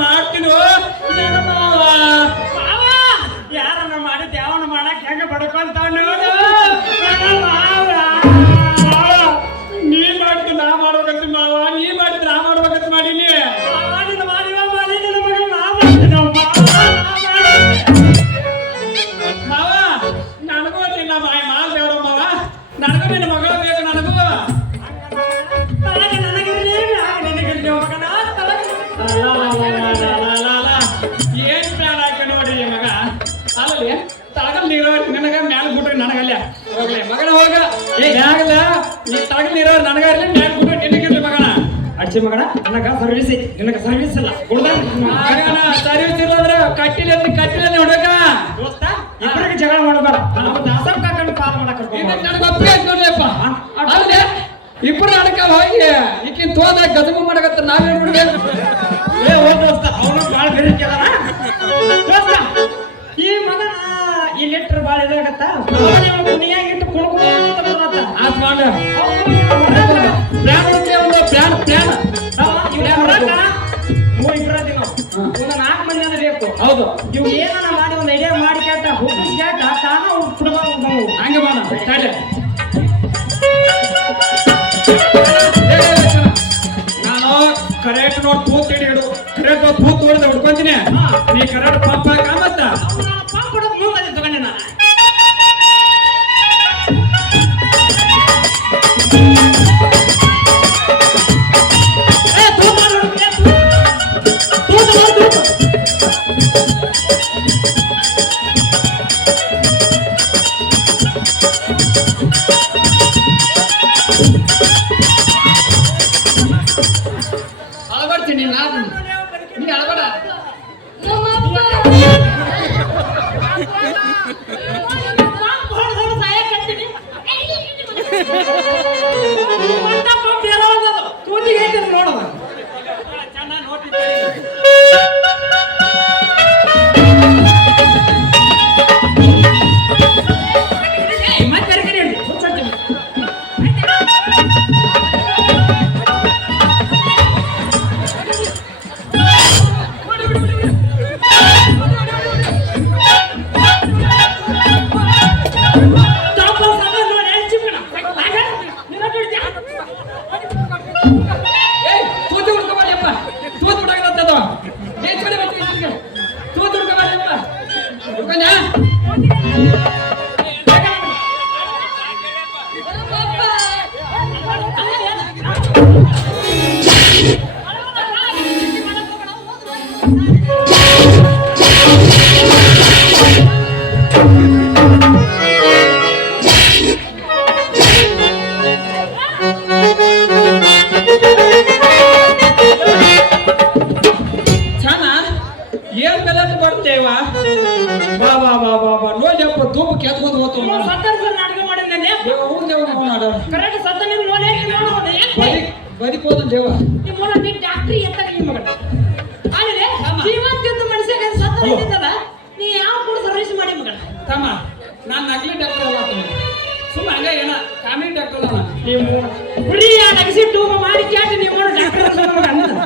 ಮಾಡ್ತೀನೋ ನನ್ನ ಮಾವ ಯಾರನ್ನ ಮಾಡಿದ್ ಯಾವನ್ನ ಮಾಡಕ್ ಹೆಂಗ ಬಡ್ಕೊಂತ ನೋಡು ನೀ ಮಾಡಿದ್ದು ನಾ ಮಾಡ್ಬೇಕಂತ ಮಾವ ನೀ ಮಾಡಿದ್ ನಾ ಮಾಡ್ಬೇಕಂತ ಮಾಡೀನಿ ಮಾವ ನನಗೂ ನಿನ್ನ ಮಾಲ್ ಬೇಡ ಮಾವ ನನಗೂ ನಿನ್ನ ಮಗಳು ಬೇಕು ನನಗೂ ಏನ್ ಪ್ಲಾನ್ ಹಾಕಿ ನೋಡಿ ಮಗ ಅಲ್ಲಿ ತಳಗಲ್ ನೀರೋ ನನಗ ಮ್ಯಾಲ ಬಿಟ್ರಿ ನನಗಲ್ಲ ಹೋಗ್ಲಿ ಮಗನ ಹೋಗ ಮ್ಯಾಗಲ್ಲ ಈ ತಳಗಲ್ ನೀರೋ ನನಗ ಇರ್ಲಿ ಮ್ಯಾಲ ಬಿಟ್ರಿ ನಿನಗಿರ್ಲಿ ಮಗನ ಅಜ್ಜಿ ಮಗನ ನನಗ ಸರ್ವಿಸ್ ಐತಿ ನಿನಗ ಸರ್ವಿಸ್ ಇಲ್ಲ ಸರ್ವಿಸ್ ಇಲ್ಲ ಅಂದ್ರೆ ಕಟ್ಟಿಲೆ ಹೊಡಕ ದೋಸ್ತ ಇಬ್ಬರಿಗೆ ಜಗಳ ಮಾಡಬೇಡ ನಾವು ದಾಸಪ್ಪ ಕಾಕನ ಪಾಲ್ ಮಾಡಕ ನನಗೆ ಒಪ್ಪಿಗೆ ಆಯ್ತು ನೋಡ್ರಿಯಪ್ಪ ಅಲ್ಲೇ ಇಬ್ಬರು ಅಡಕ ಹೋಗಿ ಈಕಿನ ತೋದ ಗಜಮು ಮಾಡಕತ್ತ ನಾವೇನ್ ಬಿಡ್ಬೇಕು ಏ ಓ ದೋಸ್ತ ಅವನು ಬಾಳ ಬೆರಿಕೆ ಅದಾನ ದೋಸ್ತ ಈ ಮಗನ ಈ ಲೆಟರ್ ಬಾಳ ಇದಾಗತ್ತ ಕುಣಿಯಾಗಿಟ್ಟು ಕುಣ್ಕೊಂತ ಬರತ್ತ ಆಸ್ ಮಾಡ ಪ್ಲಾನ್ ಒಂದು ಪ್ಲಾನ್ ಒಂದು 4 ಮಂದಿ ಅಂದ್ರೆ ಬೇಕು ಹೌದು ಇವ್ ಏನಾನ ಮಾಡಿ ಒಂದು ಐಡಿಯಾ ಮಾಡಿ ಕೇಟ ಹುಟ್ಟಿಸ್ ಕೇಟ ತಾನ ಕುಡ್ಬಾರ್ದು ನಾವು ಹಂಗೆ ಮಾಡ ನಾನು ಕರೆಕ್ಟ್ ನೋಡಿ ತೂತ್ ಹಿಡಿದು ಕರೆಕ್ಟ್ ತೂತ್ ಹೊಡೆದು ಹುಡ್ಕೊಂತೀನಿ ನೀ ಕರೆಕ್ಟ್ ಪಂಪ್ ಹಾಕ ಮತ್ತ ಪಂಪ್ ಹೊಡೆದು ಮುಂದೆ ತಗೊಂಡೆ ನಾನು ಅಳಬಡ್ತೀನಿ ನಾನು ನೀ ಅಳಬಡ ನೋಡೋಣ ಚೆನ್ನಾಗಿ ನೋಡ್ತಿದ್ದೆ ಏನ್ ಬೆಲೆ ಬರ್ತೇವ ಬಾ ಬಾ ಬಾ ಬಾ ಬಾ ನೋಡ್ಯಪ್ಪ ಧೂಪ ಕೆತ್ಕೊಂಡು ಹೋತು ಅಡುಗೆ ಮಾಡಿದ್ದೇನೆ ಕರೆಕ್ಟ್ ಸತ್ತ ನೀವು ನೋಡಿ ಬದಿಕೋದು ದೇವ ನಿಮ್ಮ ಡಾಕ್ಟ್ರಿ ಎತ್ತ ನಿಮ್ಮ ಮಗ ಆದ್ರೆ ಜೀವಂತ ಮನುಷ್ಯಗೆ ಸತ್ತ ನಿಂತಿದ್ದಲ್ಲ ನೀ ಯಾವ ಕೂಡ ಸರ್ವಿಸ್ ಮಾಡಿ ಮಗ ತಮ್ಮ ನಾನು ನಕಲಿ ಡಾಕ್ಟರ್ ಅಲ್ಲ ಸುಮ್ಮನೆ ಹಂಗೆ ಏನ ಕಾಮಿಡಿ ಡಾಕ್ಟರ್ ಅಲ್ಲ ನೀವು ಹುಡುಗಿಯ ನಗಿಸಿ ಟೂಬ ಮಾಡಿ ಕೇಳಿ ನೀವು ಡಾಕ್ಟರ್